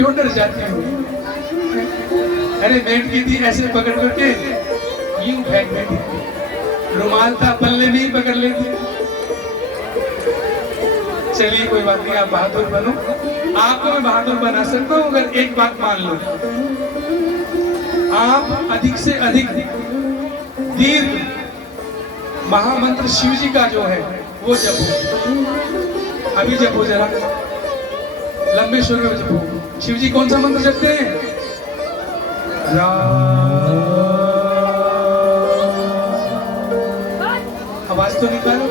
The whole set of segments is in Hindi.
क्यों डर जाती हो? अरे बैठ की थी ऐसे पकड़ करके यूं फेंक देती, रुमाल था पल्ले में ही पकड़ लेती। चलिए कोई बात नहीं, आप बहादुर बनो। आपको मैं बहादुर बना सकता हूँ अगर एक बात मान लो, आप अधिक से अधिक दीर्घ महामंत्र शिव जी का जो है वो जपो। अभी जपो जरा, लंबे स्वर में जपो। शिव जी कौन सा मंत्र जपते हैं? आवाज तो निकालो।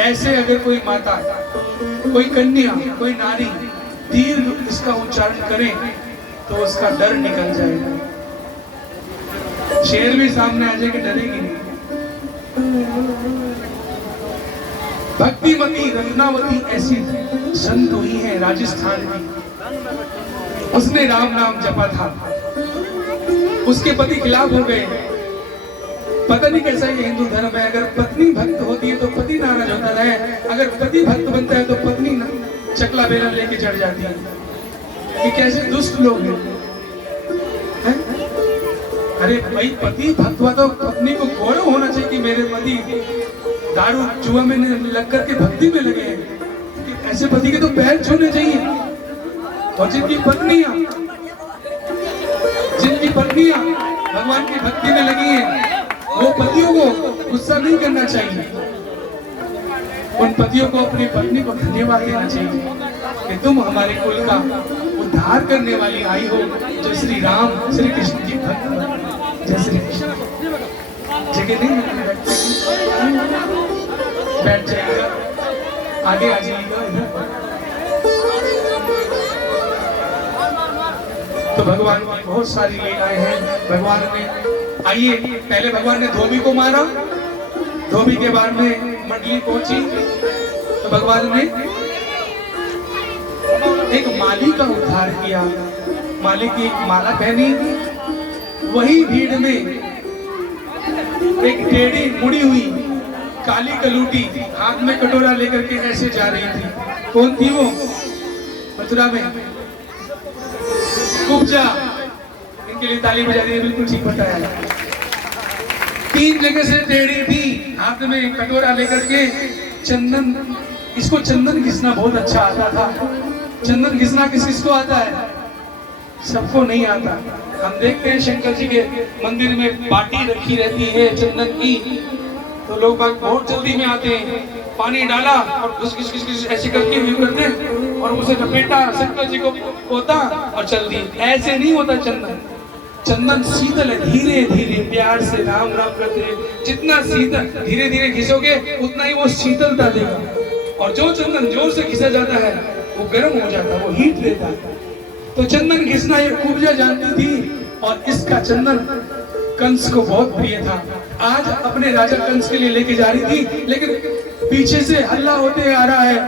ऐसे अगर कोई माता, कोई कन्या, कोई नारी दीर्घ इसका उच्चारण करे तो उसका डर निकल जाएगा। शेर भी सामने आ जाएगा, डरेगी नहीं। भक्तिमती रत्नावती ऐसी संत हुई है राजस्थान की, उसने राम नाम जपा था, उसके पति खिलाफ हो गए। पता नहीं कैसा ये हिंदू धर्म है, अगर पत्नी भक्त होती है तो पति नाराज होता है, अगर पति भक्त बनता है तो पत्नी चकला बेलन लेके चढ़ जाती है। ये कैसे दुष्ट लोग हैं? अरे भाई पति भक्त हुआ तो पत्नी को गौरव होना चाहिए कि मेरे पति दारू जुआ में लग करके भक्ति में लगे हैं। ऐसे पति के तो पैर छूने चाहिए। और जिनकी पत्नियां भगवान की भक्ति में लगी हैं, वो पतियों को गुस्सा नहीं करना चाहिए। उन पतियों को अपनी पत्नी को धन्यवाद देना चाहिए कि तुम हमारे कुल का उद्धार करने वाली आई हो, जो श्री राम श्री कृष्ण की भक्त। जय श्री कृष्ण। जगह नहीं बैठ जाइएगा, आगे आ जाइएगा। तो भगवान की बहुत सारी लीलाएं हैं। भगवान ने, आइए पहले भगवान ने धोबी को मारा, धोबी के बाद में मंडली पहुंची तो भगवान ने एक माली का उद्धार किया। माली की एक माला पहनी, वही भीड़ में एक टेढ़ी मुड़ी हुई काली कलूटी हाथ में कटोरा लेकर के ऐसे जा रही थी। कौन थी वो? मथुरा में कुब्जा। इनके लिए ताली बजा दी, बिल्कुल ठीक बताया। 3 जगह से टेढ़ी थी, हाथ में कटोरा लेकर के चंदन, इसको चंदन घिसना बहुत अच्छा आता था। चंदन घिसना किसको आता है? सबको नहीं आता। हम देखते हैं शंकर जी के मंदिर में बाटी रखी रहती है चंदन की, तो लोग बाग बहुत जल्दी में आते हैं, पानी डाला और घुस घुस घुस घुस ऐसे करके भी करते हैं और उसे लपेटा, शंकर जी को पोता और चल दी। ऐसे नहीं होता चंदन। चंदन शीतल है, धीरे धीरे प्यार से राम राम करते हैं। जितना शीतल धीरे धीरे घिसोगे उतना ही वो शीतलता देगा। और जो चंदन जोर से घिसा जाता है वो गर्म हो जाता है, वो हीट लेता है। तो चंदन घिसना ये कुब्जा जानती थी और इसका चंदन कंस को बहुत प्रिय था। आज अपने राजा कंस के लिए लेके जा रही थी, लेकिन पीछे से हल्ला होते आ रहा है,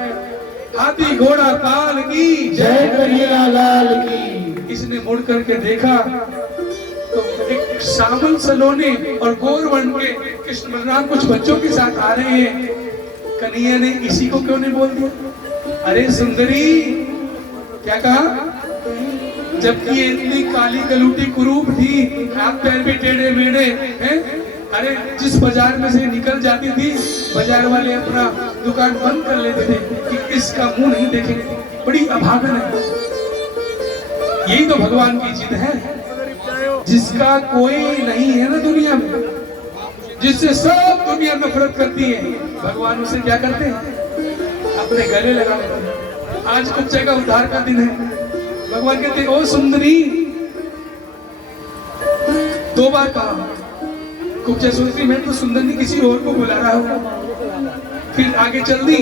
हाथी घोड़ा काल की जय करिया लाल की। इसने मुड़ करके देखा तो एक श्यामल सलोने और गोर वर्ण के कृष्ण बलराम कुछ बच्चों के साथ आ रहे हैं। कन्हैया ने इसी को क्यों नहीं बोल दिया, अरे सुंदरी, क्या कहा? जबकि ये इतनी काली कलूटी कुरूप थी, हाथ पैर भी टेढ़े मेढ़े हैं। अरे जिस बाजार में से निकल जाती थी, बाजार वाले अपना दुकान बंद कर लेते थे कि इसका मुंह नहीं देखेंगे, बड़ी अभागन है। यही तो भगवान की जिद है, जिसका कोई नहीं है ना दुनिया में, जिससे सब दुनिया नफरत करती है, भगवान उसे क्या करते हैं? अपने गले लगा लेते हैं। आज कुछ का उद्धार का दिन है। भगवान कहते हैं, ओ सुंदरी, 2 बार कहा। कुब्जा सोचती मैं तो सुंदर नहीं किसी और को बुला रहा हूँ। फिर आगे चल दी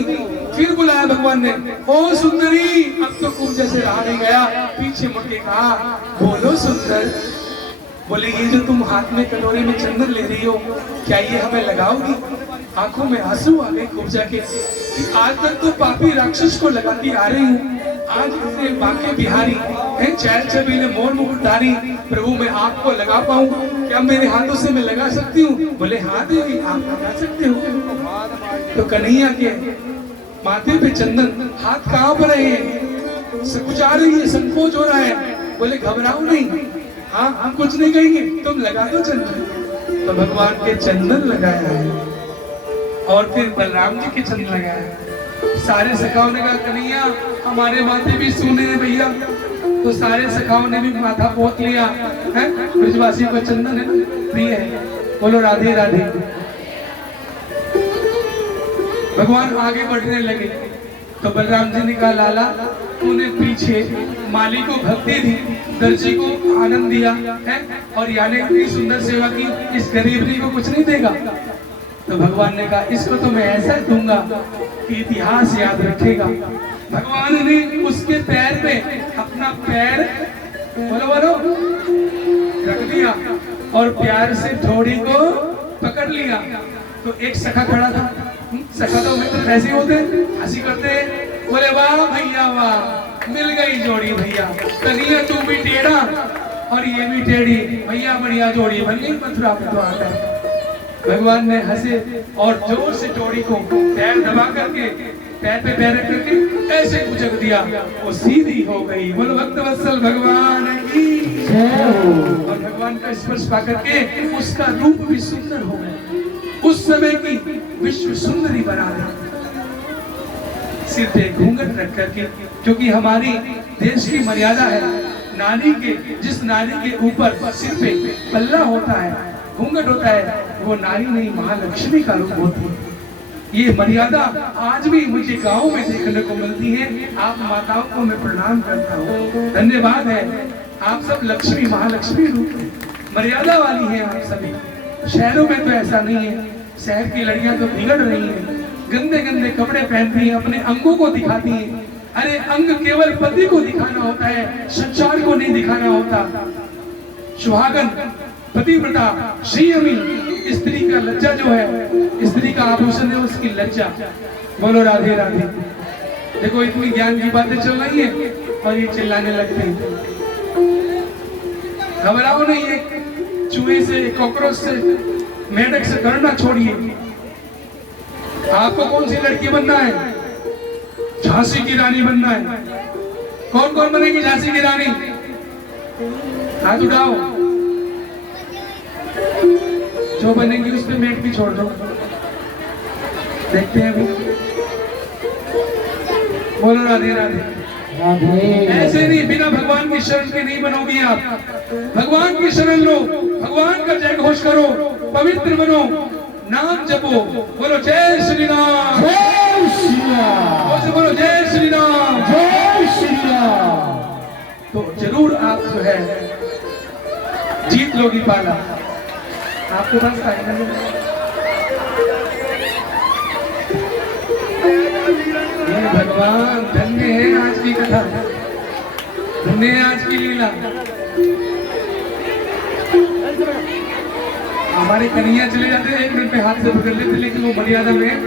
फिर बुलाया भगवान ने, ओ सुंदरी। अब तो कुब्जा से रहा नहीं गया, पीछे मुड़ के कहा, बोलो सुंदर। बोले, ये जो तुम हाथ में कटोरे में चंदन ले रही हो, क्या ये हमें लगाओगी? आंखों में आंसू आ गए कुब्जा के कि आज तक तो पापी राक्षस को लगाती आ रही हूँ, आज इतने बाके बिहारी हैं, चैल छबीले मोर मुकुटधारी प्रभु मैं आपको लगा पाऊं, क्या मेरे हाथों से मैं लगा सकती हूँ? बोले, हाँ देवी, आप लगा सकते हो। तो कन्हैया के माथे पे चंदन, हाथ कांप रहे हैं, सकुचा रही है, संकोच हो रहा है। बोले, घबराओ नहीं, हाँ हम कुछ नहीं कहेंगे, तुम लगा दो चंदन। तो भगवान के चंदन लगाया है और फिर बलराम जी के चंदन लगाया है। सारे सखाओं ने कहा, कन्हैया हमारे माथे भी सूने हैं भैया। तो सारे सखाओं ने भी माथा पोत लिया है, ब्रजवासी को चंदन है ना प्रिय है। बोलो राधे राधे। भगवान आगे बढ़ने लगे तो बलराम जी ने कहा, लाला तूने पीछे माली को भक्ति दी, दर्जी को आनंद दिया है, और यानी इतनी सुंदर सेवा की, इस गरीबनी को कुछ नहीं देगा? तो भगवान ने कहा, इसको तो मैं ऐसा दूंगा कि इतिहास याद रखेगा। भगवान ने उसके पैर पे अपना पैर बोलो बोलो रख दिया और प्यार से थोड़ी को पकड़ लिया। तो एक सखा खड़ा था, सखा तो मित्र ऐसे होते, हंसी करते, बोले, वाह भैया वाह, मिल गई जोड़ी भैया, कन्हैया तू भी टेढ़ा और ये भी टेढ़ी, भैया बढ़िया जोड़ी बन गई मथुरा पे। तो आता है भगवान ने हंसे और जोर से जोड़ी को पैर दबा करके, पैर पे पैर रख करके ऐसे कुचक दिया, वो सीधी हो गई। बोलो भक्त वत्सल भगवान की जय हो। और भगवान का स्पर्श पा करके उसका रूप भी सुंदर हो गया, उस समय की विश्व सुंदरी बना दी। सिर पे घूंघट रख करके, क्योंकि हमारी देश की मर्यादा है, नारी के, जिस नारी के ऊपर सिर पे पल्ला होता है, घूंघट होता है, वो नारी नहीं, महालक्ष्मी का रूप होती है। ये मर्यादा आज भी मुझे गांव में देखने को मिलती है। आप माताओं को मैं प्रणाम करता हूँ, धन्यवाद है। आप सब लक्ष्मी, महालक्ष्मी रूप है, मर्यादा वाली है आप सभी। शहरों में तो ऐसा नहीं है, शहर की लड़कियां तो बिगड़ रही हैं, गंदे गंदे कपड़े पहनती हैं, अपने अंगों को दिखाती हैं। अरे अंग केवल पति को दिखाना होता है, संसार को नहीं दिखाना होता। सुहागन, पतिव्रता, संयमी स्त्री का लज्जा जो है, स्त्री का आभूषण है उसकी लज्जा। बोलो राधे राधे। देखो इतनी ज्ञान की बातें चल रही है और ये चिल्लाने लगते हैं। घबराओ नहीं, ये चूहे से, कॉकरोच से, मेढक से डरना छोड़िए। आपको कौन सी लड़की बनना है? झांसी की रानी बनना है। कौन कौन बनेगी झांसी की रानी? हाथ उठाओ। जो बनेगी उस पे मेट भी छोड़ दो, देखते हैं अभी। बोलो राधे राधे। ऐसे नहीं, बिना भगवान की शरण के नहीं बनोगी आप। भगवान की शरण लो, भगवान का जय घोष करो, पवित्र बनो, नाम जपो। बोलो जय श्री राम, जय श्री राम, बोलो जय श्री राम, जय श्री राम। तो जरूर आप जो है जीत लोगी पाला। आपके पास ये भगवान धन्य है आज की कथा, धन्य है आज की लीला। हमारे कन्हैया चले जाते हैं, 1 मिनट में हाथ से पकड़ लेते, लेकिन वो मर्यादा में